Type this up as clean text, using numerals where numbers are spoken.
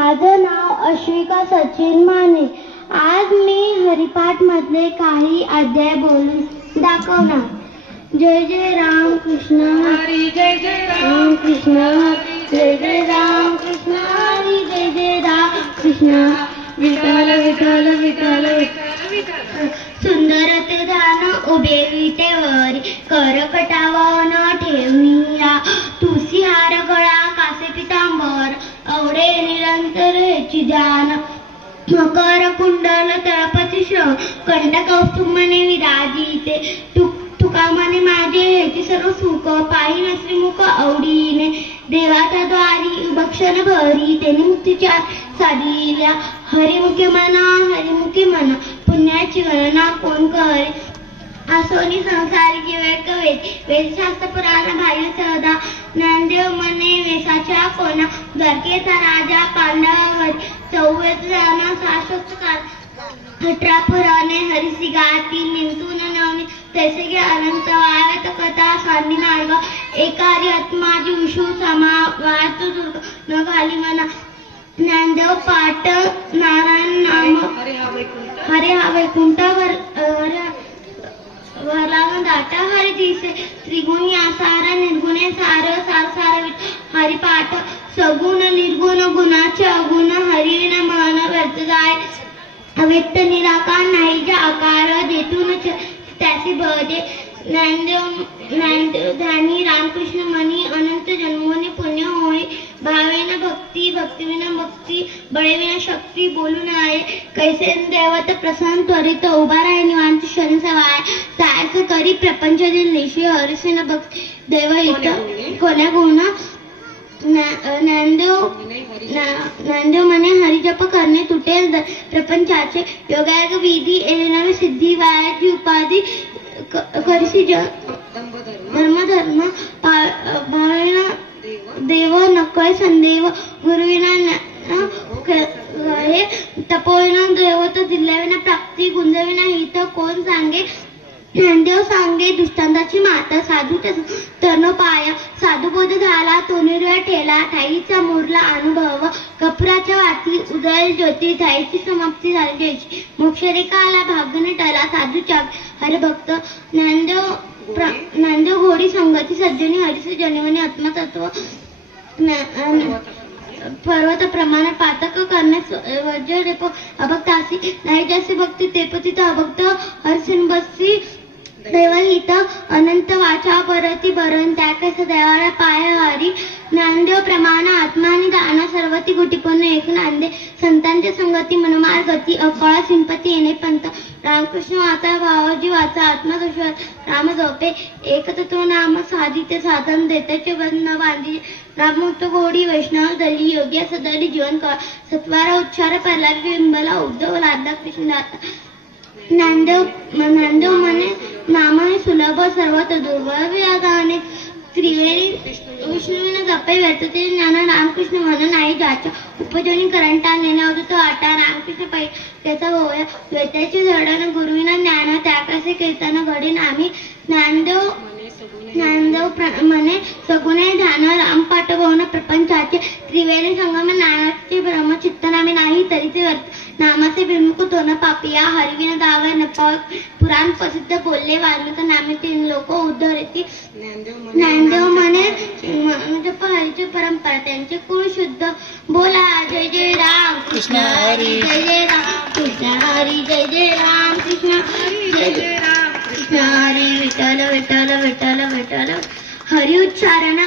माझं नाव अश्विका सचिन माने. आज मी हरिपाठ मधले काही अध्याय बोलून दाखवणार. जय जय राम कृष्ण हरी, जय जय राम कृष्ण हरी, जय जय राम कृष्ण हरी, जय जय राम कृष्ण. विठ्ठल विठ्ठल विठ्ठल विठ्ठल. सुंदर ते ध्यान उभे विटेवरी, करकटावन ठेवनिया. तुळसी हार गळा कासे पितांबर, अवडे निरंतर हेची ध्यान. मकर कुंडल तळपती श्रम, कंठ कौस्तुभ मने विराजिते. तुका मने माझे हेची सर्व सुख, पाहिन श्रीमुख आवडीने. देवाच्या द्वारी भक्षण भरी, तेने मुक्तीच्या साधिल्या. हरिमुखे म्हणा पुण्याची गणना कोण करे. आसोनी संसारी विवेक वेदशास्त्र पुराण बाह्य सहदा. ज्ञानदेव मने वेसाच्या कोणा, द्वारकेचा राजा पांडवावरी. चौवेद जाना शाश्वत काळ, 18 पुराणे हरिसी गाती. निंतून नवनी तैसे गे अनंत वायत कथा सांडी मार्ग. एकारी आत्माजी विषू समा वाच दुर्ग न घाली मना. ज्ञानदेव पाठ नारायण नाम, हरे हा वैकुंठ वरला दाटा हरि दिसे. त्रिगुणी आसार निर्गुणे सार सार सार. हरिपाठ सगुण निर्गुण गुणाचे अगुण. हरिविना मन व्यर्थ जाय. अव्यक्त निराकार नाही जे आकार, जेथून त्यासी भजे. ज्ञानदेव ध्यानी रामकृष्ण मनी, अनंत जन्मोनी पुण्य होई. भावेना भक्ती भक्तिविना भक्ती, बळेविना शक्ती बोलू नये. कैसे दैवत प्रसन्न त्वरित, उभा राही निवांत शरण सवाय. सायक करी प्रपंच दिलेशी, हरिसेना भक्ती दैवहित कोण्या गुण. ज्ञानदेव मने हरिजप करणे तुटेल प्रपंचाचे. योगायोग विधी नवे सिद्धी, वायाची उपाधी करिसी धर्म. भावेना देव नकळे संदेव, गुरुविना हे. तपोविना देवत, दिल्याविना प्राप्ती, गुंजविना हित कोण सांगे. ज्ञानदेव सांगे दृष्टांताची माता, साधू तर्ण पाय. साधुबोध झाला तो निर्वय ठेला, ठाईचा मुरला अनुभव. कपुराच्या वाती उदय ज्योती, ठाईची समाप्ती झाली जयची. मोक्षरेखा आला भाग्यने टला, साधूच्या हरिभक्त. ज्ञानदेव घोडी संगती सज्जनी, हरिसे जनिवनी आत्मतत्व. पर्वत प्रमाण पातक करण्यास वज्ररेप अभक्तासी. नाही जास्ती भक्ती ते पतित अभक्त. हरसिन बसी दैवहित, अनंत वाचा परती बरण. त्या कैसा देवाला पाय हरी. ज्ञानदेव प्रमाण आत्मा आणि दाना, सर्वती गुटीपन्न एक नांदे. संतांच्या संगती मनमार गती, अकळा सिंपती येणे पंत. रामकृष्ण वाचा भावजी वाचा, आत्मदोषवर राम झोपे. एकतत्व नाम साधिते साधन, देताचे बंधन बांधी. राममुक्त घोडी वैष्णव दली, योग्य सदली जीवन काळ. सत्वारा उच्चार परला बिंबला, उद्धव लादा कृष्ण दाता. ज्ञानदेव मने नामाने सुलभ, सर्वत्र दुर्बळ व्याधाने. त्रिवेणी विष्णूने जपे व्यर्थते ज्ञान. रामकृष्ण म्हण नाही जाच्या, उपजनी करंटा नेणे अवधूत वाटा. रामकृष्ण पै त्याचा होय, वेत्याचे झडण. गुरुविना ज्ञान त्या कसे कीर्तन घडी नामी. ज्ञानदेव मने सगुणे ध्यान, राम पाठ भवन प्रपंचाचे. त्रिवेणी संगम नानाचे ब्रह्म, चित्तनामे नाही तरीचे व्यर्थ. नामाचे विमुख दोन पापिया, हरिविना दावा नपाव. पुराण प्रसिद्ध बोलले वाल्मिक नामे, 3 लोक उद्धरती. ज्ञानदेव मने जप हरीची परंपरा, त्यांचे कुळ शुद्ध. बोला जय जय राम कृष्ण हरी, जय जय राम कृष्ण हरी, जय जय राम कृष्ण हरी, जय जय राम कृष्ण हरी. विठ्ठल विठ्ठल विठ्ठल विठ्ठल. हरी उच्चारण